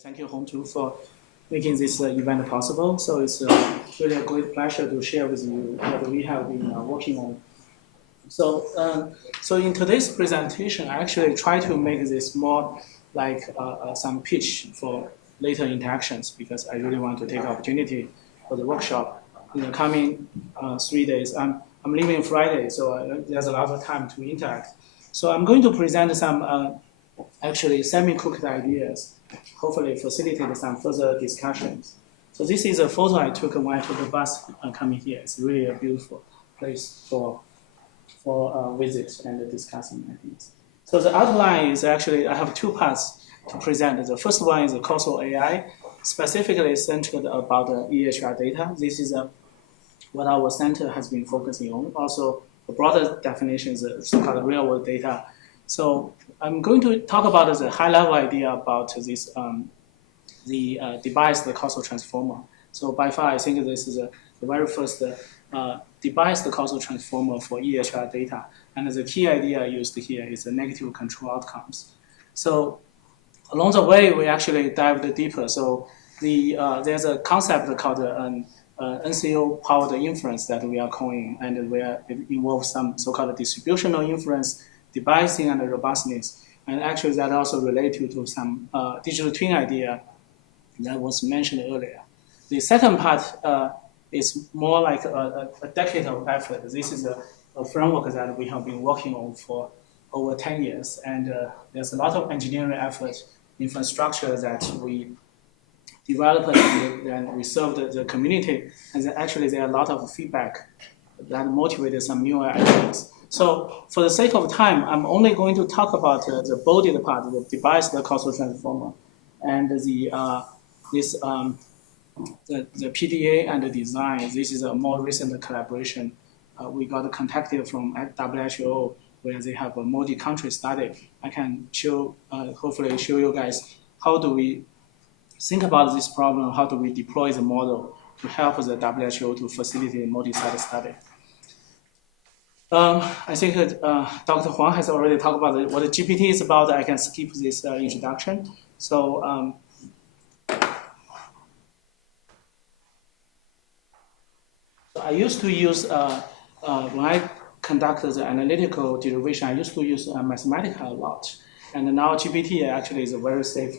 Thank you, Hongchu, for making this event possible. So it's really a great pleasure to share with you what we have been working on. So in today's presentation, I actually try to make this more like some pitch for later interactions because I really want to take opportunity for the workshop in the coming 3 days. I'm leaving Friday, so there's a lot of time to interact. So I'm going to present some actually semi-cooked ideas, hopefully facilitate some further discussions. So this is a photo I took when I took the bus coming here. It's really a beautiful place for visits and discussing ideas. So the outline is actually, I have two parts to present. The first one is the Causal AI, specifically centered about the EHR data. This is what our center has been focusing on. Also, the broader definition is so-called real-world data. So I'm going to talk about the high-level idea about this the debiased causal transformer. So by far, I think this is the very first debiased causal transformer for EHR data. And the key idea used here is the negative control outcomes. So along the way, we actually dived deeper. So there's a concept called NCO-powered inference that we are calling, and where it involves some so-called distributional inference, debiasing, and robustness. And actually, that also related to some digital twin idea that was mentioned earlier. The second part is more like a decade of effort. This is a framework that we have been working on for over 10 years. And there's a lot of engineering effort, infrastructure that we developed and we served the community. And then actually, there are a lot of feedback that motivated some new ideas. So for the sake of time, I'm only going to talk about the bolded part, the debiased causal transformer, and the PDA and the design. This is a more recent collaboration. We got contacted from WHO, where they have a multi-country study. I can hopefully show you guys how do we think about this problem, how do we deploy the model to help the WHO to facilitate multi-site study. I think Dr. Huang has already talked about what the GPT is about. I can skip this introduction. So I used to use, when I conducted the analytical derivation, I used to use Mathematica a lot. And now GPT actually is a very safe,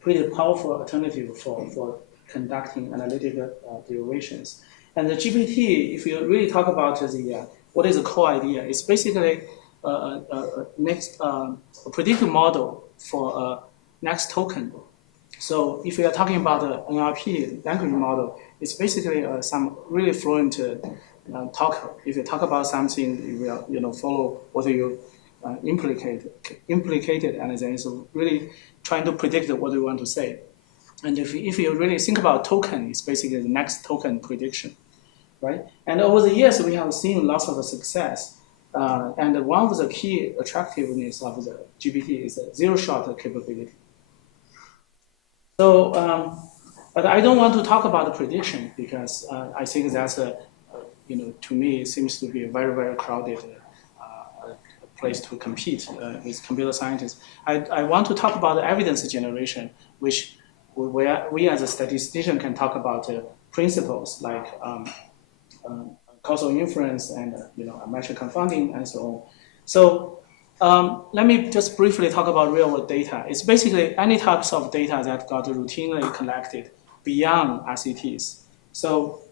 pretty powerful alternative for conducting analytical derivations. And the GPT, if you really talk about what is the core idea, it's basically a predictive model for next token. So if we are talking about the NLP language model, it's basically some really fluent talk. If you talk about something, you will follow what you implicated, and then it's really trying to predict what you want to say. And if you really think about token, it's basically the next token prediction, right? And over the years, we have seen lots of success. And one of the key attractiveness of the GPT is the zero-shot capability. So, but I don't want to talk about the prediction because I think that's to me, it seems to be a very, very crowded place to compete with computer scientists. I want to talk about the evidence generation, where we as a statistician can talk about principles like causal inference and metric confounding and so on. So let me just briefly talk about real-world data. It's basically any types of data that got routinely collected beyond RCTs. So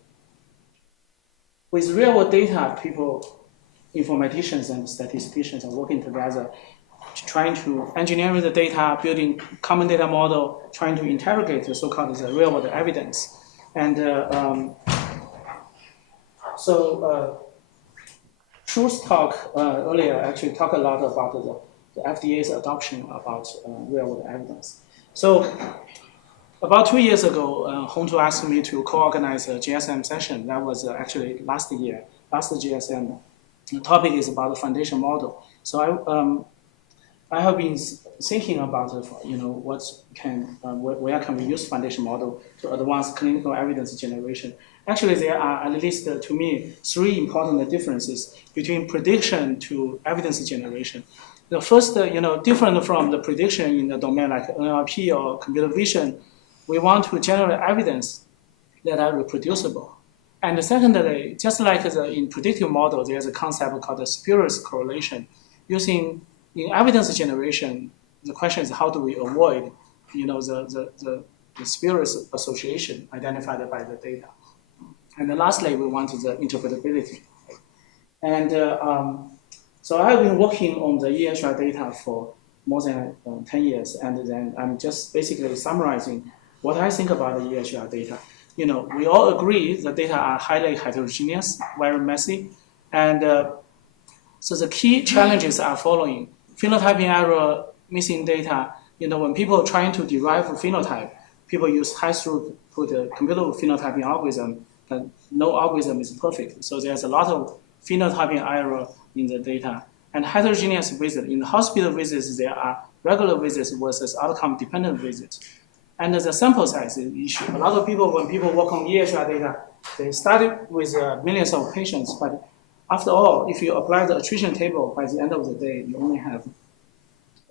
with real-world data, informaticians and statisticians are working together, trying to engineer the data, building common data model, trying to interrogate the so-called real-world evidence. And Truth Talk earlier actually talked a lot about the FDA's adoption about real-world evidence. So about 2 years ago, Hongtu asked me to co-organize a GSM session. That was actually last GSM. The topic is about the foundation model. So I have been thinking about where can we use foundation model to advance clinical evidence generation. Actually, there are at least, to me, 3 important differences between prediction to evidence generation. The first, different from the prediction in the domain like NLP or computer vision, we want to generate evidence that are reproducible. And secondly, just like in predictive model, there's a concept called the spurious correlation. In evidence generation, the question is how do we avoid, the spurious association identified by the data. And then lastly, we want the interpretability. And so I've been working on the EHR data for more than 10 years, and then I'm just basically summarizing what I think about the EHR data. We all agree the data are highly heterogeneous, very messy, and so the key challenges are following. Phenotyping error, missing data. When people are trying to derive a phenotype, people use high throughput computer phenotyping algorithm, but no algorithm is perfect. So there's a lot of phenotyping error in the data. And heterogeneous visits. In the hospital visits, there are regular visits versus outcome-dependent visits. And the sample size is the issue. A lot of people, when people work on EHR data, they started with millions of patients, but after all, if you apply the attrition table, by the end of the day, you only have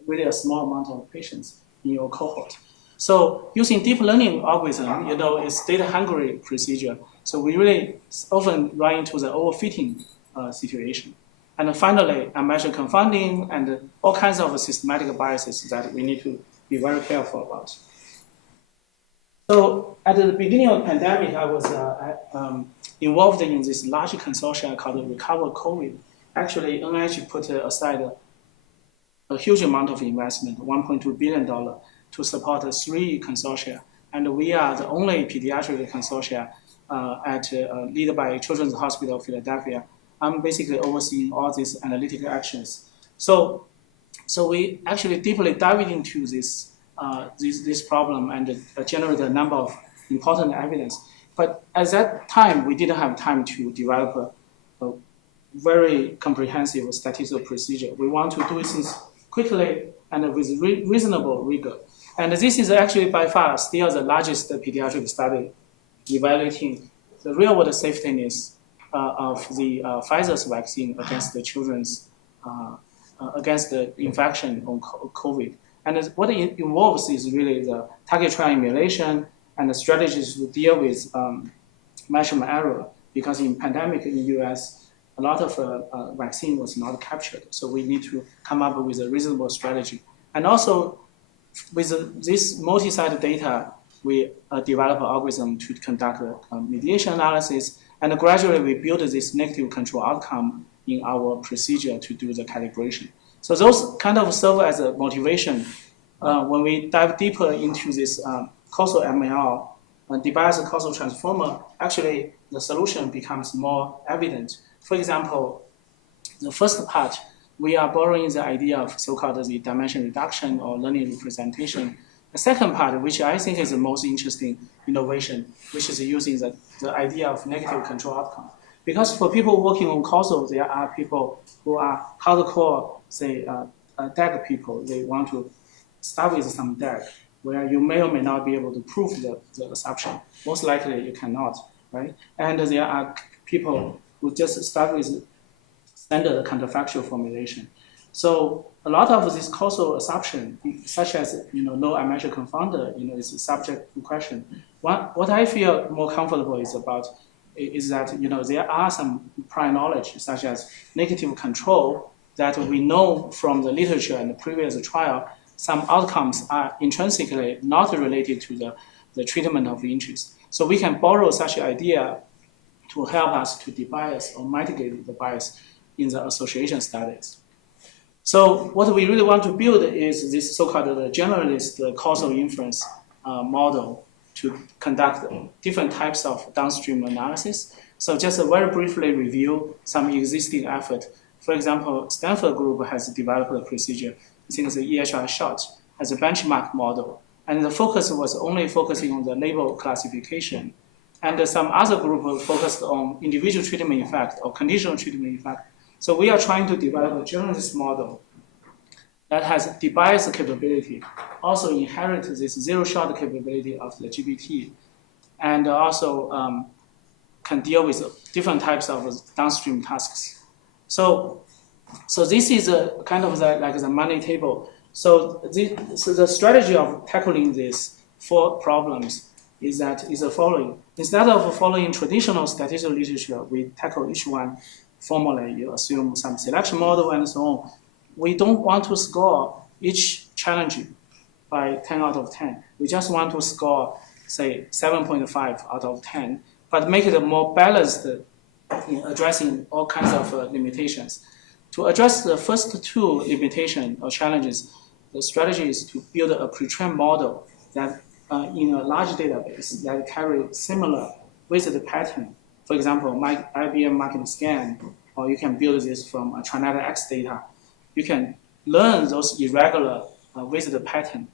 really a small amount of patients in your cohort. So using deep learning algorithm, it's data-hungry procedure. So we really often run into the overfitting situation. And finally, I mentioned confounding and all kinds of systematic biases that we need to be very careful about. So at the beginning of the pandemic, I was involved in this large consortium called Recover COVID. Actually, NIH put aside a huge amount of investment, $1.2 billion, to support 3 consortia. And we are the only pediatric consortia led by Children's Hospital of Philadelphia. I'm basically overseeing all these analytical actions. So we actually deeply dived into this problem and generate a number of important evidence. But at that time, we didn't have time to develop a very comprehensive statistical procedure. We want to do things quickly and with reasonable rigor. And this is actually by far still the largest pediatric study evaluating the real-world safety of the Pfizer's vaccine against the children's against the infection on COVID. And what it involves is really the target trial emulation and the strategies to deal with measurement error. Because in pandemic in the US, a lot of vaccine was not captured. So we need to come up with a reasonable strategy. And also with this multi-site data, we develop an algorithm to conduct a mediation analysis. And gradually we build this negative control outcome in our procedure to do the calibration. So those kind of serve as a motivation when we dive deeper into this causal ML and debiased causal transformer. Actually, the solution becomes more evident. For example, the first part, we are borrowing the idea of so-called the dimension reduction or learning representation. The second part, which I think is the most interesting innovation, which is using the idea of negative control outcome. Because for people working on causal, there are people who are hardcore, say, DAG people. They want to start with some DAG, where you may or may not be able to prove the assumption. Most likely you cannot, right? And there are people who just start with standard counterfactual formulation. So a lot of this causal assumption, such as no imaginary confounder, is subject to question. What I feel more comfortable is that there are some prior knowledge, such as negative control, that we know from the literature and the previous trial, some outcomes are intrinsically not related to the treatment of interest. So we can borrow such an idea to help us to debias or mitigate the bias in the association studies. So what we really want to build is this so-called generalist causal inference model to conduct different types of downstream analysis. So just very briefly review some existing effort. For example, Stanford group has developed a procedure, I think it's the EHR shot, as a benchmark model. And the focus was only focusing on the label classification. And some other group focused on individual treatment effect or conditional treatment effect. So we are trying to develop a generalist model that has debiased capability, also inherit this zero-shot capability of the GPT, and also can deal with different types of downstream tasks. So So this is a kind of like the money table. So the strategy of tackling these 4 problems is the following. Instead of following traditional statistical literature, we tackle each one formally. You assume some selection model and so on. We don't want to score each challenge by 10 out of 10. We just want to score, say, 7.5 out of 10, but make it more balanced in addressing all kinds of limitations. To address the first 2 limitations or challenges, the strategy is to build a pre-trained model that in a large database that carry similar weighted pattern. For example, IBM market scan, or you can build this from a Trinidad X data. You can learn those irregular weighted pattern.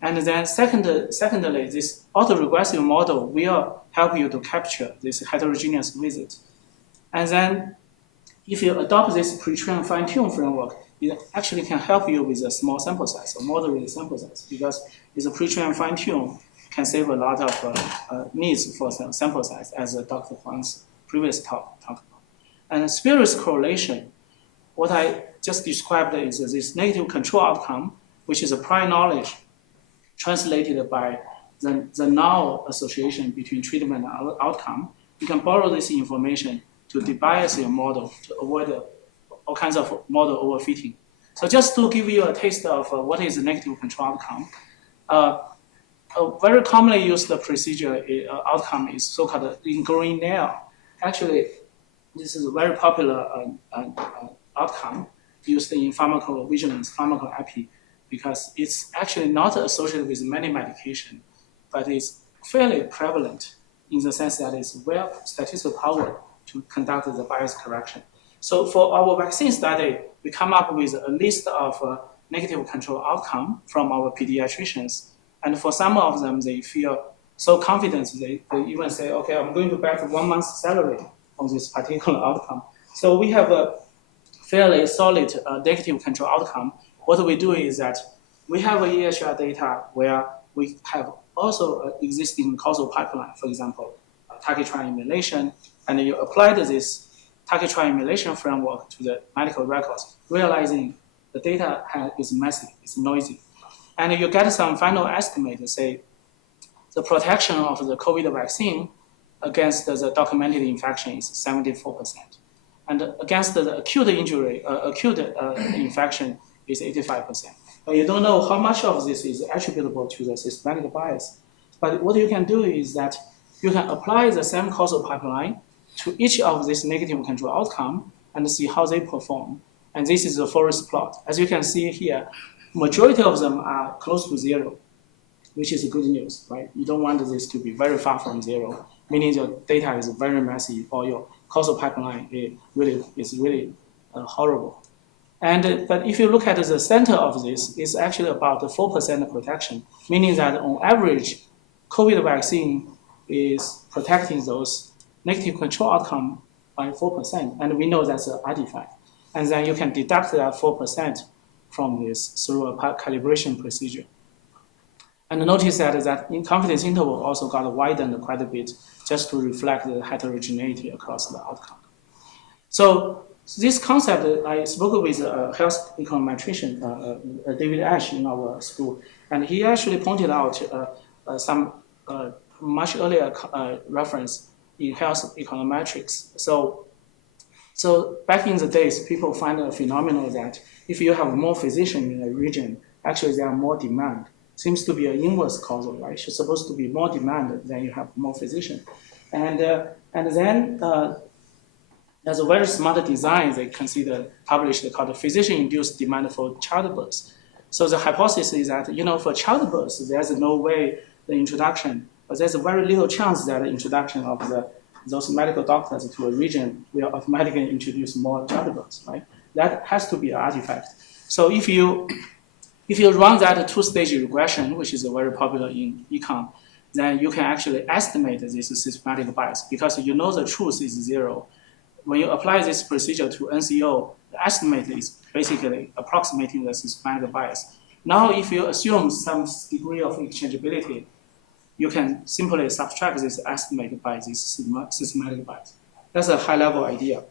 And then secondly, this autoregressive model will help you to capture this heterogeneous visit. And then if you adopt this pre-trained fine-tune framework, it actually can help you with a small sample size or moderate sample size, because with a pre-trained fine-tune can save a lot of needs for sample size, as Dr. Huang's previous talk talked about. And spurious correlation, what I just described is this negative control outcome, which is a prior knowledge translated by the null association between treatment and outcome. You can borrow this information to debias your model to avoid all kinds of model overfitting. So just to give you a taste of what is the negative control outcome, a very commonly used procedure outcome is so-called ingrowing nail. Actually, this is a very popular outcome used in pharmacovigilance, pharmacoepi, because it's actually not associated with many medication, but it's fairly prevalent in the sense that it's well statistical power to conduct the bias correction. So for our vaccine study, we come up with a list of negative control outcome from our pediatricians. And for some of them, they feel so confident, they even say, okay, I'm going to bet 1 month's salary on this particular outcome. So we have a fairly solid negative control outcome. What we do is that we have a EHR data where we have also existing causal pipeline, for example, target triangulation, and you apply this target triangulation framework to the medical records, realizing the data is messy, it's noisy. And you get some final estimate, say, the protection of the COVID vaccine against the documented infection is 74%. And against the acute injury, infection is 85%. But you don't know how much of this is attributable to the systematic bias. But what you can do is that you can apply the same causal pipeline to each of these negative control outcome and see how they perform. And this is the forest plot. As you can see here, majority of them are close to 0, which is good news, right? You don't want this to be very far from 0, meaning your data is very messy or your causal pipeline is really horrible. And but if you look at the center of this, it's actually about 4% protection, meaning that on average, COVID vaccine is protecting those negative control outcome by 4%, and we know that's an artifact. And then you can deduct that 4% from this through a calibration procedure. And notice that in confidence interval also got widened quite a bit just to reflect the heterogeneity across the outcome. So this concept, I spoke with a health econometrician, David Ash, in our school, and he actually pointed out some much earlier reference in health econometrics. So back in the days, people find a phenomenon that if you have more physicians in a region, actually there are more demand. Seems to be an inverse causal, right? It's supposed to be more demand than you have more physicians. And then there's a very smart design they published called physician-induced demand for childbirth. So the hypothesis is that, for childbirth, there's no way the introduction, but there's a very little chance that the introduction of those medical doctors to a region will automatically introduce more childbirth, right? That has to be an artifact. So if you run that 2-stage regression, which is very popular in econ, then you can actually estimate this systematic bias because you know the truth is 0. When you apply this procedure to NCO, the estimate is basically approximating the systematic bias. Now, if you assume some degree of exchangeability, you can simply subtract this estimate by this systematic bias. That's a high-level idea,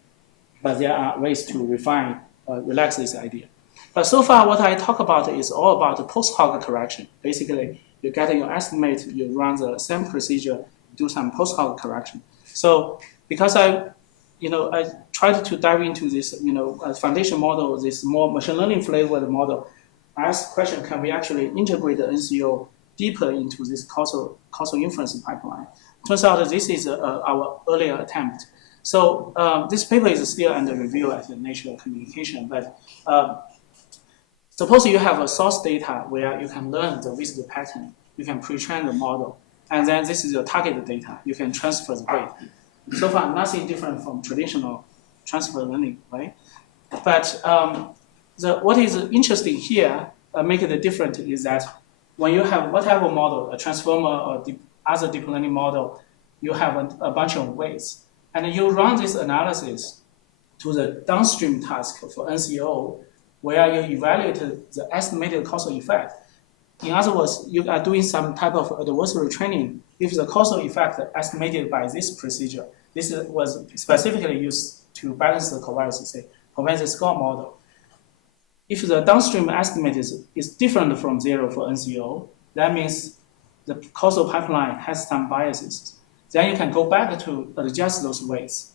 but there are ways to refine relax this idea. But so far, what I talk about is all about the post hoc correction. Basically, you get your estimate, you run the same procedure, do some post hoc correction. So because I tried to dive into this, foundation model, this more machine learning flavored model, I asked the question, can we actually integrate the NCO deeper into this causal inference pipeline? Turns out that this is our earlier attempt. So this paper is still under review at the Nature Communication, but suppose you have a source data where you can learn the visible pattern, you can pre-train the model, and then this is your target data, you can transfer the weight. So far, nothing different from traditional transfer learning, right? But what is interesting here, make it different, is that when you have whatever model, a transformer or other deep learning model, you have a bunch of weights. And you run this analysis to the downstream task for NCO, where you evaluate the estimated causal effect. In other words, you are doing some type of adversarial training. If the causal effect estimated by this procedure, this was specifically used to balance the covariance, say, covariance score model. If the downstream estimate is different from 0 for NCO, that means the causal pipeline has some biases. Then you can go back to adjust those weights.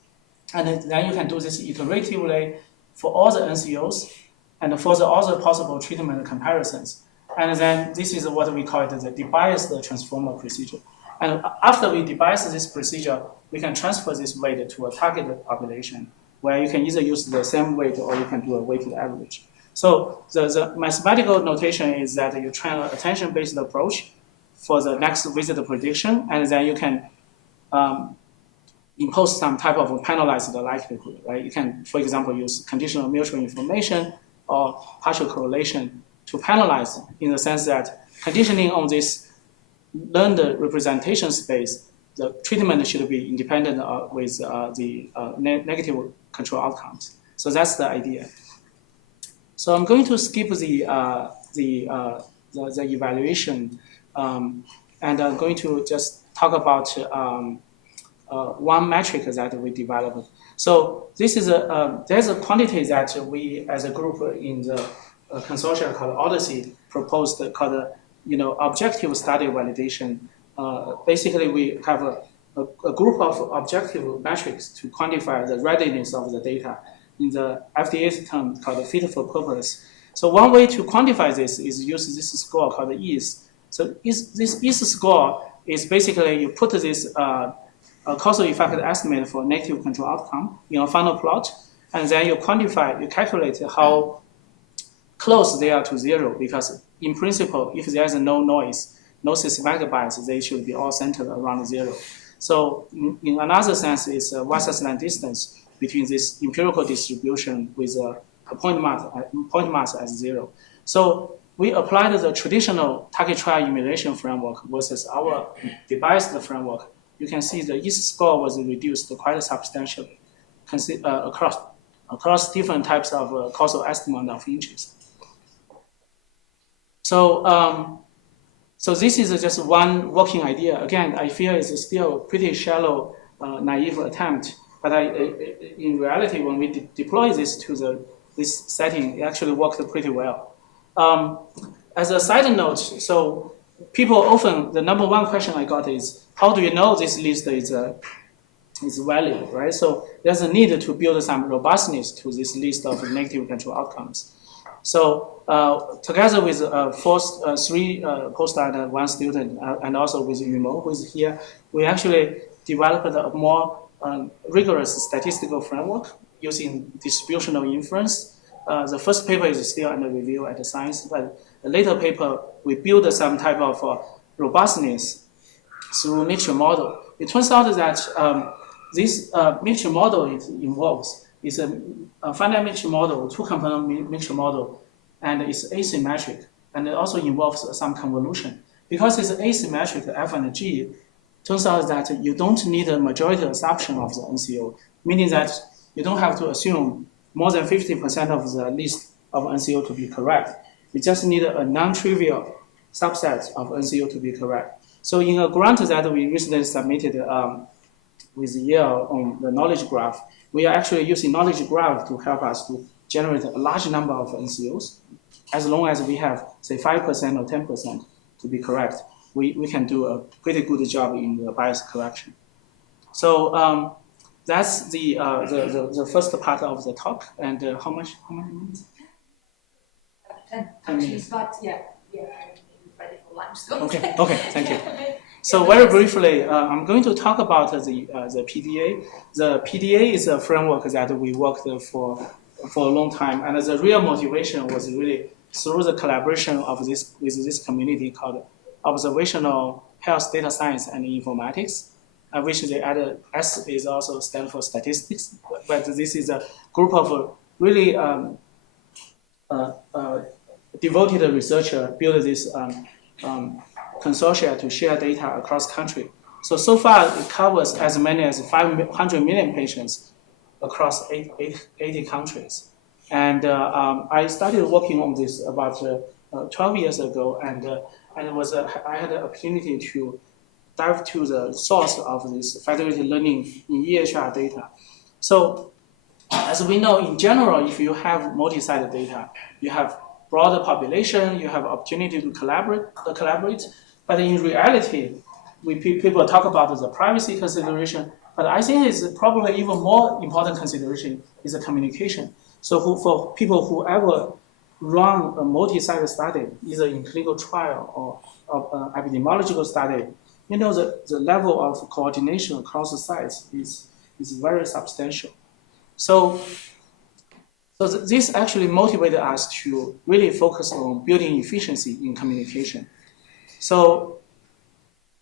And then you can do this iteratively for all the NCOs and for all the possible treatment comparisons. And then this is what we call it the debiased transformer procedure. And after we debias this procedure, we can transfer this weight to a target population where you can either use the same weight or you can do a weighted average. So the mathematical notation is that you train an attention-based approach for the next visit prediction, and then you can impose some type of penalized likelihood, right? You can, for example, use conditional mutual information or partial correlation to penalize in the sense that conditioning on this learned representation space, the treatment should be independent with the negative control outcomes. So that's the idea. So I'm going to skip the evaluation, and I'm going to just talk about one metric that we developed. So this is there's a quantity that we, as a group in the consortium called Odyssey, proposed called objective study validation. Basically, we have a group of objective metrics to quantify the readiness of the data in the FDA's term called fit for purpose. So one way to quantify this is use this score called EASE. So this EASE score is basically you put this causal effect estimate for negative control outcome in a final plot, and then you quantify, you calculate how close they are to 0, because in principle, if there is no noise, no systematic bias, they should be all centered around 0. So in another sense, it's a Wasserstein distance between this empirical distribution with a point mass as 0. So we applied the traditional target trial emulation framework versus our debiased framework. You can see the EASE score was reduced quite substantially across different types of causal estimate of interest. So, so this is just one working idea. Again, I feel it's still pretty shallow, naive attempt. But in reality, when we deploy this to this setting, it actually worked pretty well. As a side note, so people often, the number one question I got is, how do you know this list is valid, right? So there's a need to build some robustness to this list of negative control outcomes. So together with three postdocs and one student, and also with Yumo, who is here, we actually developed a more rigorous statistical framework using distributional inference. The first paper is still under review at the Science, but the later paper, we built some type of robustness through mixture model. It turns out that this mixture model is a finite mixture model, two-component mixture model, and it's asymmetric, and it also involves some convolution. Because it's asymmetric, F and G, turns out that you don't need a majority assumption of the NCO, meaning that you don't have to assume more than 50% of the list of NCO to be correct. You just need a non-trivial subset of NCO to be correct. So in a grant that we recently submitted with Yale on the knowledge graph, we are actually using knowledge graph to help us to generate a large number of NCOs. As long as we have, say, 5% or 10% to be correct, we can do a pretty good job in the bias correction. So that's the first part of the talk. And how many minutes? 10 minutes. But yeah, I'm ready for lunch. So. Okay, thank you. So very briefly, I'm going to talk about the PDA. The PDA is a framework that we worked for a long time, and the real motivation was really through the collaboration of with this community called Observational Health Data Science and Informatics, which the added S is also stand for statistics, but this is a group of really devoted researcher built this consortia to share data across country. So far it covers as many as 500 million patients across 80 countries. And I started working on this about 12 years ago, and I had the opportunity to dive to the source of this federated learning in EHR data. So as we know, in general, if you have multi-site data, you have broader population, you have opportunity to collaborate. But in reality, people talk about the privacy consideration, but I think it's probably even more important consideration is the communication. So for people who ever run a multi-site study, either in clinical trial or epidemiological study, you know the level of coordination across the sites is very substantial. So this actually motivated us to really focus on building efficiency in communication. So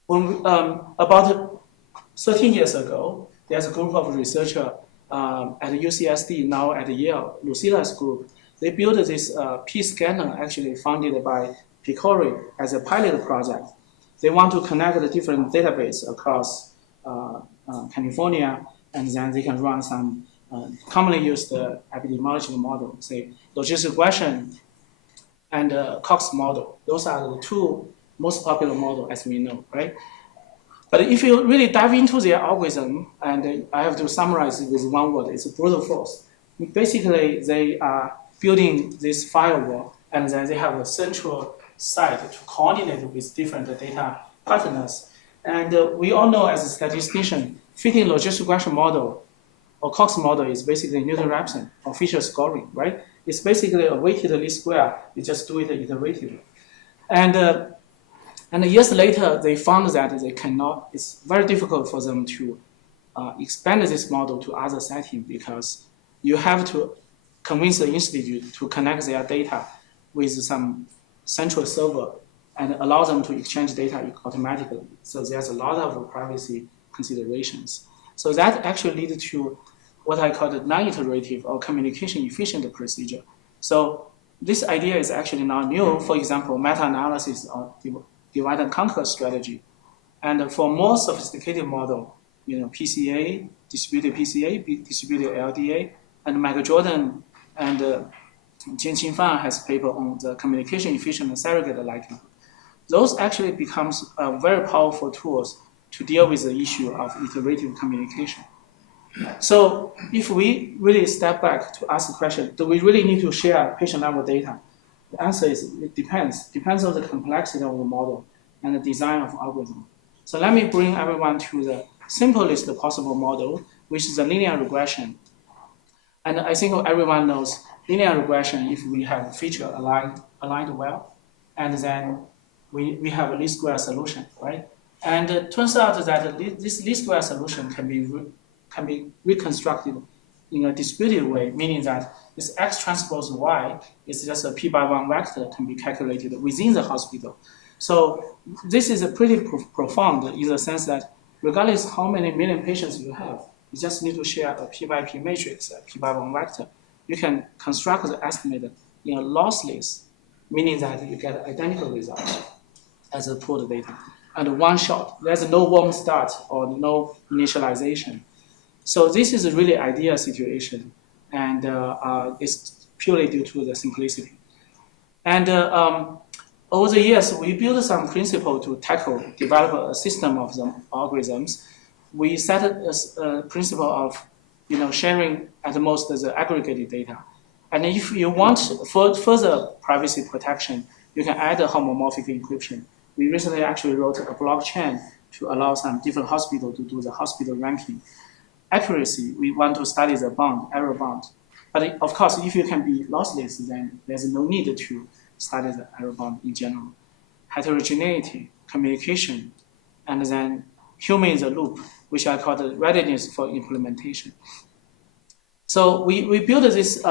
when about 13 years ago, there's a group of researchers at UCSD, now at Yale, Lucila's group. They built this P-scanner actually funded by Picori as a pilot project. They want to connect the different databases across California, and then they can run some commonly used epidemiological model, say logistic regression and Cox model. Those are the two most popular models as we know, right? But if you really dive into their algorithm, and I have to summarize it with one word, it's brute force. Basically, they are building this firewall, and then they have a central site to coordinate with different data partners. And we all know as a statistician, fitting logistic regression model or Cox model is basically Newton-Raphson or Fisher scoring, right? It's basically a weighted least square. You just do it iteratively. And years later, they found that they cannot. It's very difficult for them to expand this model to other settings because you have to convince the institute to connect their data with some central server and allow them to exchange data automatically. So there's a lot of privacy considerations. So that actually leads to what I call the non-iterative or communication efficient procedure. So this idea is actually not new. For example, meta-analysis or divide and conquer strategy. And for more sophisticated model, PCA, distributed LDA, and Michael Jordan and Jianqing Fan has a paper on the communication efficient surrogate likelihood. Those actually becomes very powerful tools to deal with the issue of iterative communication. So if we really step back to ask the question, do we really need to share patient level data? The answer is it depends. Depends on the complexity of the model and the design of algorithm. So let me bring everyone to the simplest possible model, which is the linear regression. And I think everyone knows linear regression if we have a feature aligned well, and then we have a least square solution, right? And it turns out that this least square solution can be reconstructed in a distributed way, meaning that this X transpose Y is just a p/1 vector can be calculated within the hospital. So this is a pretty profound in the sense that regardless how many million patients you have, you just need to share a p/p matrix, a p/1 vector. You can construct the estimate in a lossless, meaning that you get identical results as the pooled data. And one shot, there's no warm start or no initialization. So this is a really ideal situation, and it's purely due to the simplicity. And over the years, we built some principle to develop a system of the algorithms. We set a principle of sharing at most the aggregated data. And if you want further privacy protection, you can add a homomorphic encryption. We recently actually wrote a blockchain to allow some different hospitals to do the hospital ranking. Accuracy, we want to study the bound, error bound. But of course, if you can be lossless, then there's no need to study the error bound in general. Heterogeneity, communication, and then human in the loop, which I call the readiness for implementation. So we built this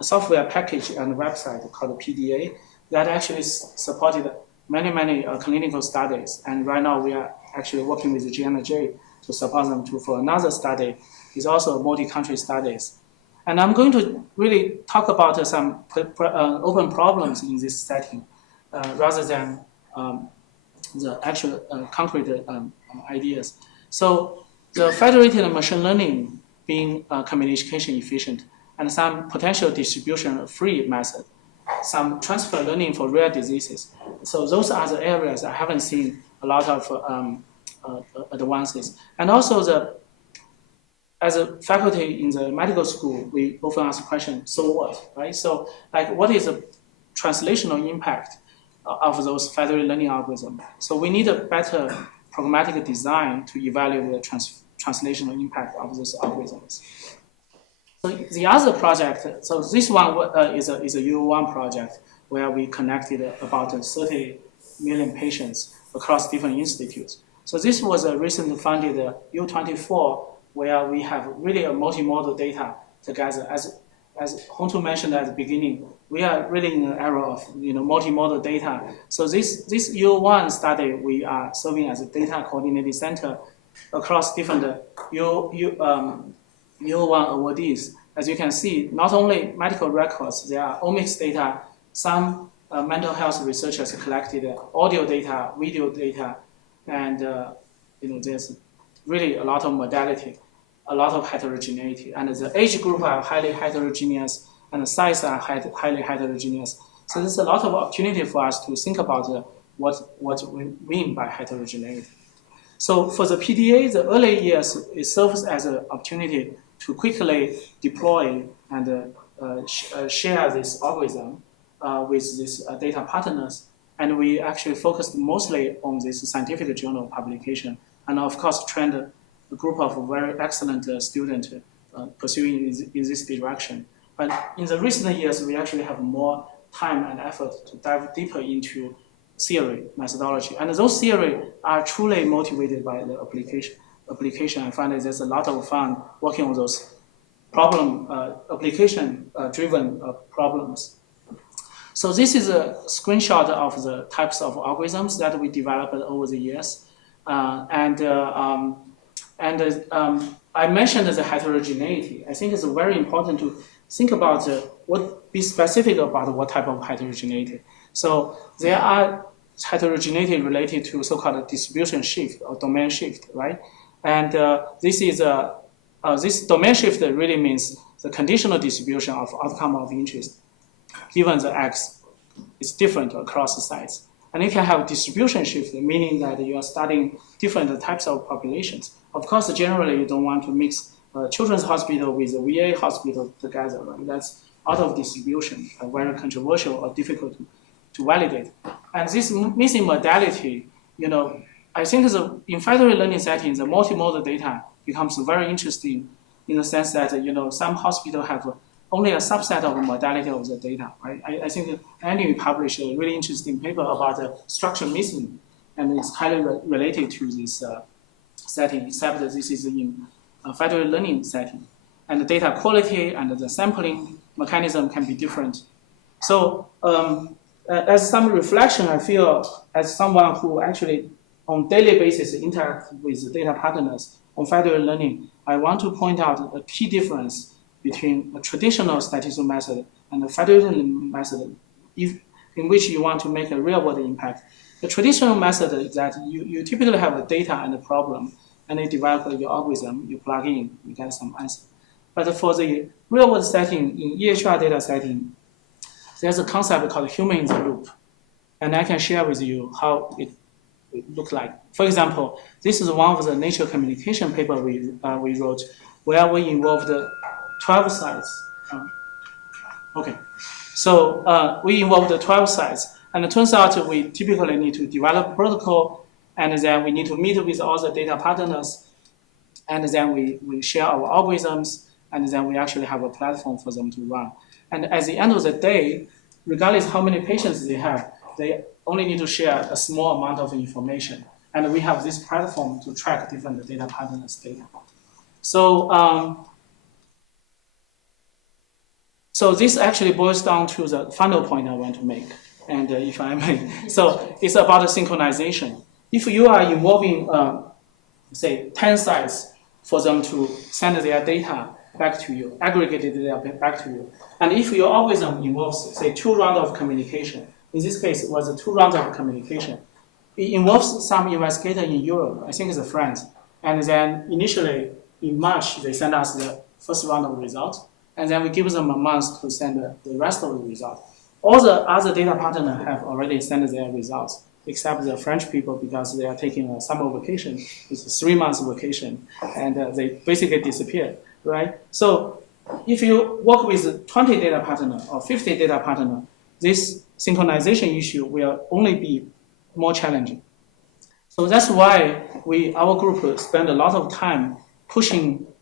software package and website called PDA that actually supported many clinical studies. And right now we are actually working with the GNJ to support them for another study. It's also multi-country studies. And I'm going to really talk about some open problems in this setting rather than the actual concrete ideas. So the federated machine learning being communication efficient, and some potential distribution-free method, some transfer learning for rare diseases. So those are the areas I haven't seen a lot of advances. And also as a faculty in the medical school, we often ask the question, so what, right? So like, what is the translational impact of those federated learning algorithms? So we need a better programmatic design to evaluate the translational impact of those algorithms. So the other project, so this one is a U1 project where we connected about 30 million patients across different institutes. So this was a recently funded U24, where we have really a multimodal data together. As Hongtu mentioned at the beginning, we are really in an era of multimodal data. So this U1 study, we are serving as a data coordinating center across different U1 awardees. As you can see, not only medical records, there are omics data, some mental health researchers collected audio data, video data, and there's really a lot of modality, a lot of heterogeneity. And the age group are highly heterogeneous, and the size are highly heterogeneous. So there's a lot of opportunity for us to think about what we mean by heterogeneity. So for the PDA, the early years, it serves as an opportunity to quickly deploy and share this algorithm with these data partners. And we actually focused mostly on this scientific journal publication. And of course, trained a group of very excellent students pursuing in this direction. But in the recent years, we actually have more time and effort to dive deeper into theory, methodology. And those theories are truly motivated by the application. I find that there's a lot of fun working on those application-driven problems. So this is a screenshot of the types of algorithms that we developed over the years. I mentioned the heterogeneity. I think it's very important to think about be specific about what type of heterogeneity. So there are heterogeneity related to so-called distribution shift or domain shift, right? And this domain shift really means the conditional distribution of outcome of interest, given the X is different across the sites. And you can have distribution shift, meaning that you are studying different types of populations. Of course, generally, you don't want to mix a children's hospital with a VA hospital together, right? That's out of distribution, very controversial or difficult to validate. And this missing modality, I think in federated learning settings, the multimodal data becomes very interesting in the sense that, some hospitals have only a subset of the modality of the data, right? I think Andy published a really interesting paper about the structure missing, and it's highly related to this setting, except that this is in a federated learning setting. And the data quality and the sampling mechanism can be different. So as some reflection, I feel as someone who actually on daily basis interact with data partners on federated learning, I want to point out a key difference between a traditional statistical method and a federated learning method in which you want to make a real-world impact. The traditional method is that you typically have the data and the problem, and you develop your algorithm, you plug in, you get some answer. But for the real-world setting, in EHR data setting, there's a concept called human in the loop. And I can share with you how it look like. For example, this is one of the Nature Communication paper we wrote, where we involved 12 sites. Okay. So we involved 12 sites. And it turns out we typically need to develop protocol, and then we need to meet with all the data partners, and then we share our algorithms, and then we actually have a platform for them to run. And at the end of the day, regardless how many patients they only need to share a small amount of information. And we have this platform to track different data partners' data. So, so this actually boils down to the final point I want to make, and if I may. So it's about the synchronization. If you are involving, say, 10 sites for them to send their data back to you, aggregated data back to you, and if your algorithm involves, say, 2 rounds of communication, in this case, it was 2 rounds of communication. It involves some investigator in Europe, I think it's France, and then initially in March, they send us the first round of results, and then we give them a month to send the rest of the results. All the other data partners have already sent their results, except the French people because they are taking a summer vacation. It's a 3 months vacation, and they basically disappeared, right? So if you work with 20 data partners or 50 data partners, this synchronization issue will only be more challenging. So that's why our group spent a lot of time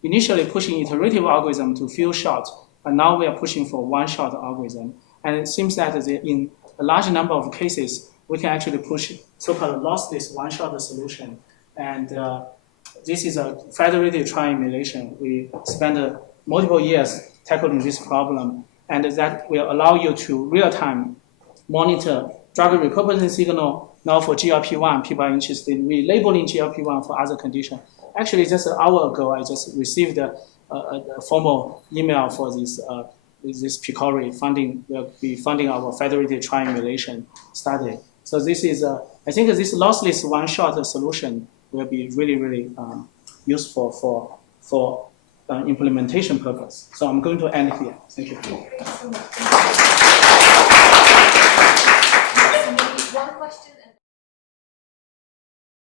initially pushing iterative algorithm to few shots, but now we are pushing for one-shot algorithm. And it seems that in a large number of cases, we can actually push so-called lossless one-shot solution. And this is a federated triangulation. We spent multiple years tackling this problem, and that will allow you to real-time monitor drug repurposing signal. Now for GLP-1, people are interested in relabeling GLP-1 for other conditions. Actually, just an hour ago, I just received a formal email for this PCORI funding. Will be funding our federated triangulation study. So this is, I think this lossless one-shot solution will be really, really useful for implementation purpose. So I'm going to end here. Thank you.